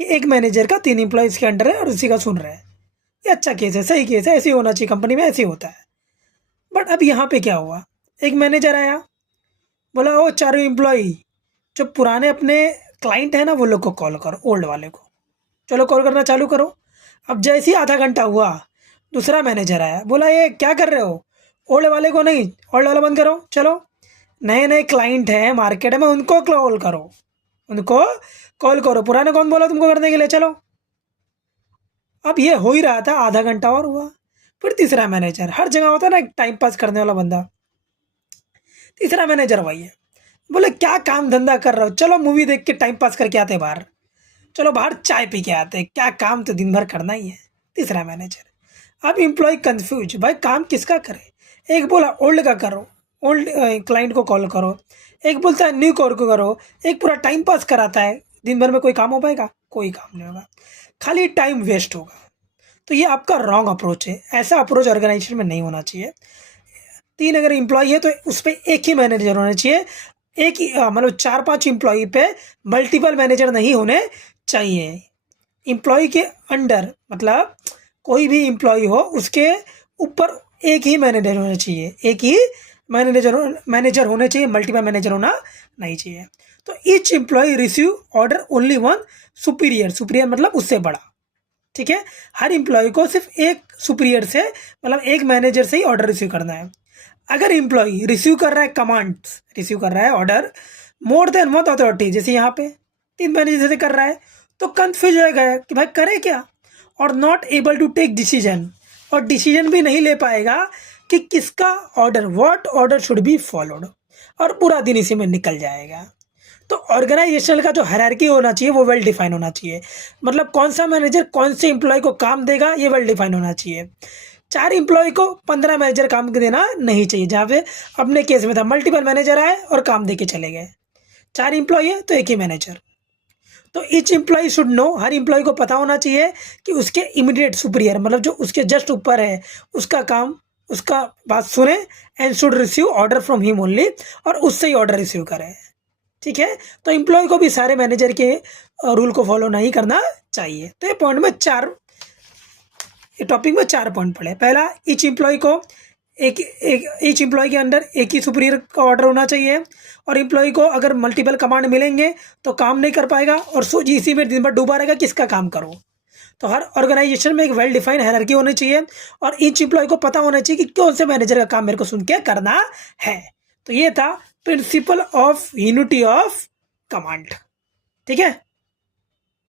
ये एक मैनेजर का 3 एम्प्लॉय इसके अंडर है और उसी का सुन रहे हैं। ये अच्छा केस है, सही केस है, ऐसे ही होना चाहिए, कंपनी में ऐसे ही होता है। बट अब यहाँ पे क्या हुआ, एक मैनेजर आया, बोला वो चारों एम्प्लॉय जो पुराने अपने क्लाइंट है ना वो लोग को कॉल करो, ओल्ड वाले को, चलो कॉल करना चालू करो। अब जैसे ही आधा घंटा हुआ, दूसरा मैनेजर आया, बोला ये क्या कर रहे हो, ओल्ड वाले को नहीं, ओल्ड वाला बंद करो, चलो नए नए क्लाइंट हैं मार्केट में, उनको कॉल करो, उनको कॉल करो, पुराने कौन बोला तुमको करने के लिए, चलो। अब ये हो ही रहा था, आधा घंटा और हुआ। फिर तीसरा मैनेजर, हर जगह होता है ना एक टाइम पास करने वाला बंदा, तीसरा मैनेजर वही है, बोले क्या काम धंधा कर रहे हो, चलो मूवी देख के टाइम पास करके आते बाहर, चलो बाहर चाय पी के आते, क्या काम तो दिन भर करना ही है। तीसरा मैनेजर। अब एम्प्लॉय कंफ्यूज, भाई काम किसका करे, एक बोला ओल्ड का करो, ओल्ड क्लाइंट को कॉल करो, एक बोलता है न्यू कॉल को करो, एक पूरा टाइम पास कराता है, दिन भर में कोई काम हो पाएगा, कोई काम नहीं होगा, खाली टाइम वेस्ट होगा। तो ये आपका रॉन्ग अप्रोच है, ऐसा अप्रोच ऑर्गेनाइजेशन में नहीं होना चाहिए। 3 अगर एम्प्लॉय है तो उस पर एक ही मैनेजर होना चाहिए, एक ही मतलब 4-5 एम्प्लॉय पे मल्टीपल मैनेजर नहीं होने चाहिए। एम्प्लॉय के अंडर मतलब कोई भी एम्प्लॉय हो उसके ऊपर एक ही मैनेजर होना चाहिए, एक ही मैनेजर होने चाहिए, मल्टीपल मैनेजर होना नहीं चाहिए। तो each employ receive order only one superior, superior मतलब उससे बड़ा, ठीक है। हर एम्प्लॉय को सिर्फ एक सुपीरियर से मतलब एक मैनेजर से ही ऑर्डर रिसीव करना है। अगर एम्प्लॉय रिसीव कर रहा है कमांड्स, रिसीव कर रहा है order more than one authority, जैसे यहाँ पे 3 मैनेजर से कर रहा है, तो कंफ्यूज हो गया कि भाई करे क्या, और not able to take decision, और डिसीजन भी नहीं ले पाएगा कि किसका order, what order should be followed, और पूरा दिन इसी में निकल जाएगा। तो ऑर्गेनाइजेशन का जो हायरार्की होना चाहिए वो वेल डिफाइन होना चाहिए, मतलब कौन सा मैनेजर कौन से एम्प्लॉय को काम देगा ये वेल डिफाइन होना चाहिए। 4 एम्प्लॉय को 15 मैनेजर काम देना नहीं चाहिए, जहाँ पे अपने केस में था मल्टीपल मैनेजर आए और काम दे के चले गए। 4 एम्प्लॉय है तो एक ही मैनेजर। तो ईच एम्प्लॉय शुड नो, हर एम्प्लॉय को पता होना चाहिए कि उसके इमीडिएट सुपीरियर मतलब जो उसके जस्ट ऊपर है उसका काम, उसका बात सुने, and should receive order from him only, और उससे ही ऑर्डर रिसीव करें, ठीक है। तो एम्प्लॉय को भी सारे मैनेजर के रूल को फॉलो नहीं करना चाहिए। तो ये पॉइंट में 4, ये टॉपिक में 4 पॉइंट पढ़े। पहला, ईच एम्प्लॉय को ईच एम्प्लॉय के अंडर एक ही सुपीरियर का ऑर्डर होना चाहिए, और एम्प्लॉय को अगर मल्टीपल कमांड मिलेंगे तो काम नहीं कर पाएगा और सोच इसी में दिन भर डूबा रहेगा किसका काम करो। तो हर ऑर्गेनाइजेशन में एक वेल डिफाइंड हायरार्की होनी चाहिए, और ईच एम्प्लॉय को पता होना चाहिए कि कौन से मैनेजर का काम मेरे को सुन के करना है। तो ये था principle of unity of command, ठीक है।